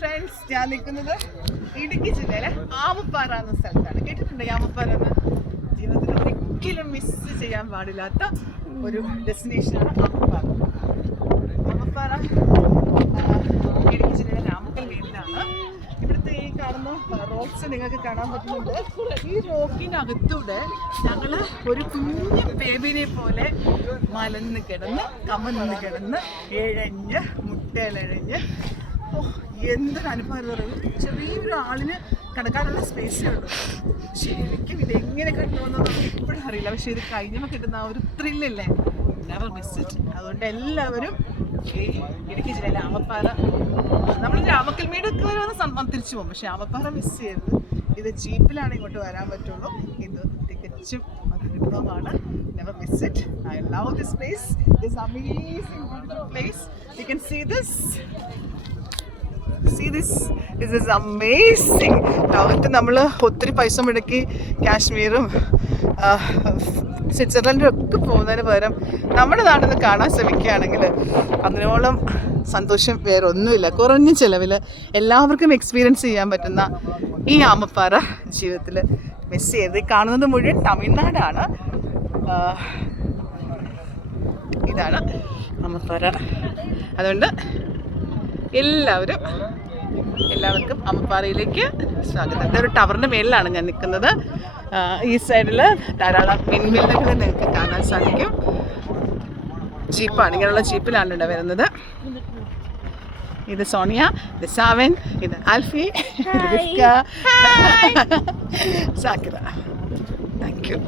Friends, ഞാൻ നിൽക്കുന്നത് ഇടുക്കി ജില്ലയിലെ ആമപ്പാറ എന്ന സ്ഥലത്താണ്. കേട്ടിട്ടുണ്ട് ആമപ്പാറ എന്ന്? ജീവിതത്തിൽ ഒരിക്കലും മിസ് ചെയ്യാൻ പാടില്ലാത്ത ഒരു ഡെസ്റ്റിനേഷനാണ് ആമപ്പാറ. ആമപ്പാറ ഇടുക്കി ജില്ലയിലെ രാമക്കൽ വീട്ടിലാണ്. ഇവിടുത്തെ ഈ കാണുന്ന റോക്സ് നിങ്ങൾക്ക് കാണാൻ പറ്റുന്നുണ്ട്. ഈ റോക്കിനകത്തൂടെ ഞങ്ങൾ ഒരു കുഞ്ഞു ബേബിനെ പോലെ മലന്ന് കിടന്ന് കമന്ന് കിടന്ന് ഇഴഞ്ഞ് മുട്ടയിലഴഞ്ഞ് എന്തൊരു അനുഭവം പറയുന്നത്. ചെറിയൊരു ആളിന് കിടക്കാനുള്ള സ്പേസേ ഉള്ളൂ. ശരിക്കും ഇതെങ്ങനെ കിട്ടുമെന്നത് ഇപ്പോഴും അറിയില്ല. പക്ഷെ ഇത് കഴിഞ്ഞപ്പോൾ കിട്ടുന്ന ആ ഒരു ത്രില്ലല്ലേ, നെവർ മിസ് ഇറ്റ്. അതുകൊണ്ട് എല്ലാവരും ഈ ഇടുക്കി ജില്ലയിലെ ആമപ്പാറ, നമ്മൾ രാമക്കൽമേട് ഒക്കെ വരുന്ന തിരിച്ചു പോകും. പക്ഷെ ആമപ്പാറ മിസ് ചെയ്യരുത്. ഇത് ജീപ്പിലാണ് ഇങ്ങോട്ട് വരാൻ പറ്റുള്ളൂ. ഇത് തികച്ചും അനുഭവമാണ്. Never miss it. I love this place. This amazing place. You can see this. See this is amazing. അവർക്ക് നമ്മൾ ഒത്തിരി പൈസ മുടക്കി കാശ്മീരും സ്വിറ്റ്സർലൻഡും ഒക്കെ പോകുന്നതിന് പകരം നമ്മുടെ നാട്ടിൽ നിന്ന് കാണാൻ ശ്രമിക്കുകയാണെങ്കിൽ അതിനോളം സന്തോഷം വേറെ ഒന്നുമില്ല. കുറഞ്ഞ ചിലവിൽ എല്ലാവർക്കും എക്സ്പീരിയൻസ് ചെയ്യാൻ പറ്റുന്ന ഈ ആമപ്പാറ ജീവിതത്തിൽ മിസ് ചെയ്ത് കാണുന്നത് മുഴുവൻ തമിഴ്നാടാണ്. ഇതാണ് ആമപ്പാറ. അതുകൊണ്ട് എല്ലാവർക്കും ആമപ്പാറയിലേക്ക് സ്വാഗതം. ഇതൊരു ടവറിൻ്റെ മേലിലാണ് ഞാൻ നിൽക്കുന്നത്. ഈ സൈഡിൽ ധാരാളം മിൻമില്ലുകൾ നിങ്ങൾക്ക് കാണാൻ സാധിക്കും. ജീപ്പാണ്, ഇങ്ങനെയുള്ള ജീപ്പിലാണ് ഇവിടെ വരുന്നത്. ഇത് സോണിയ, ഇത് സാവൻ, ഇത് ആൽഫി, ഇത് റിഫ്ക, സാക്കിറ. Thank you.